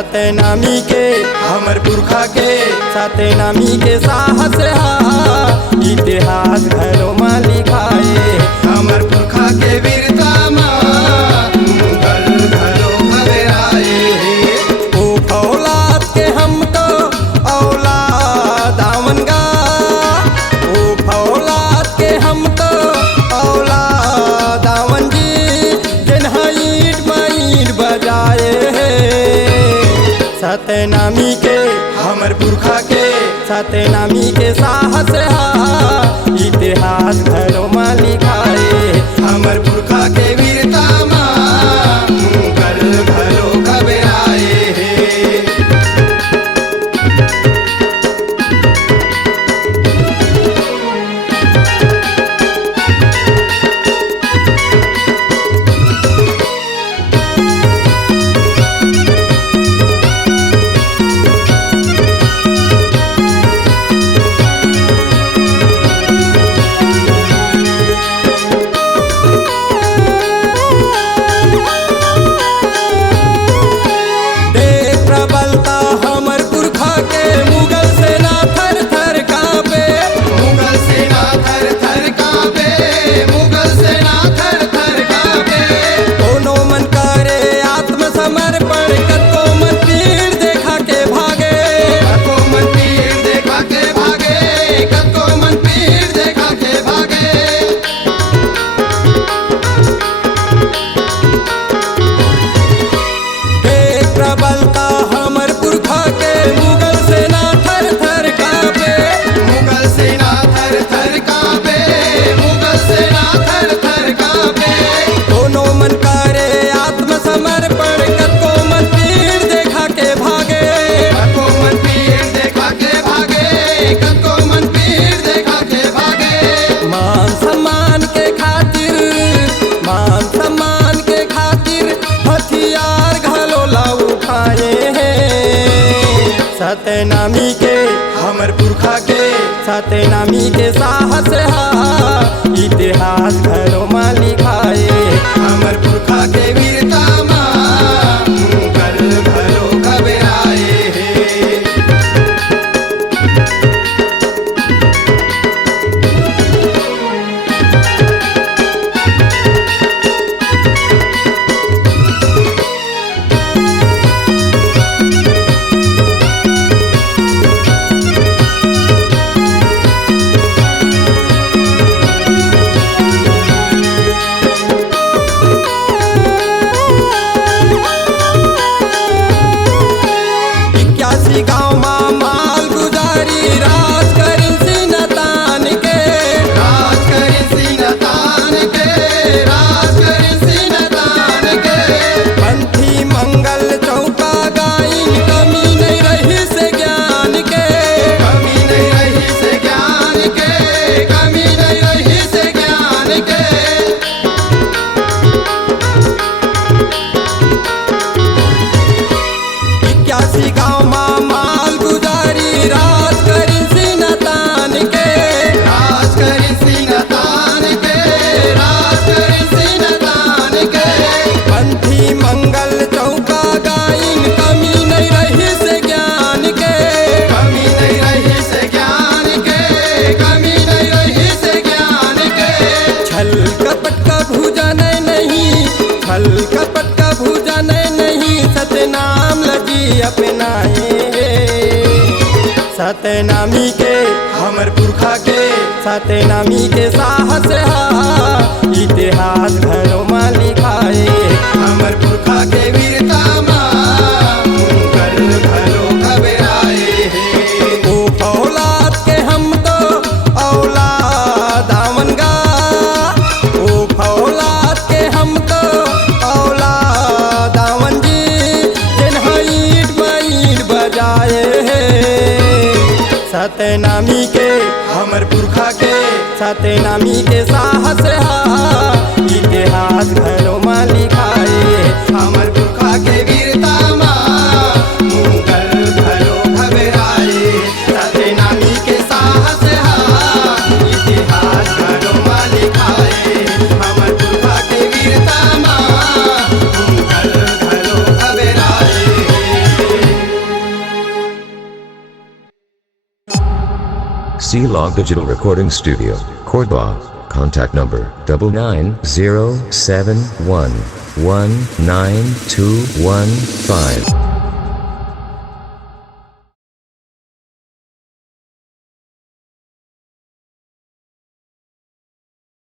सतनामी के हमर पुरखा के सतनामी के साहस हा इतिहास घरों में लिखाए हमर पुरखा के वीरता घरों घबराए ओ औलाद के हम तो औलाद आवनगा ओ औलाद के हम तो औलाद आवन जी जिन्हा ईट माईट बजाए सतनामी के हमर पुरखा के सतनामी के साहस हा इतिहास घरों में लिखाए हमर पुरखा के वीरता घरों घबराए सतनामी के हमर पुरखा के सतनामी के साहस हा इतिहास घरों में लिखाए हमर पुरखा के वीरता घरों घबराए गाँव में माल गुजारी राज करी सिनतान के राज करी सिनतान के राज करी सिनतान के पंथी मंगल चौका गाइन कमी नहीं रही से ज्ञान के कमी नहीं रही से ज्ञान के कमी नहीं रही से ज्ञान के 81 गाँव में माल गुजारी राज करी सिनतान के राज करी सिनतान के राज करी सिनतान के पंथी मंगल चौका गाइन कमी नहीं रही से ज्ञान के कमी नहीं रही से ज्ञान के कमी नहीं रही से ज्ञान के छल कपट का भूजन नहीं छल कपट का भूजन नहीं सतनाम लजी अपनाए सतनामी के हमर पुरखा के सतनामी के साहस हा इतिहास घरों में लिखाए हमर पुरखा के वीरता घरों घबराए ओ औलाद के हम तो औलाद आवनगा ओ औलाद के हम तो औलाद आवन जी जिन्हा ईट माईट बजाए सतनामी के हमर पुरखा के सतनामी के साहस हा इतिहास घरों में लिखाए हमर पुरखा के वीरता घरों घबराए सतनामी के साहस इतिहास घरों में लिखाए हमर पुरखा के वीरता घरों घबराए Log Digital Recording Studio, Cordoba. Contact number 99071192115.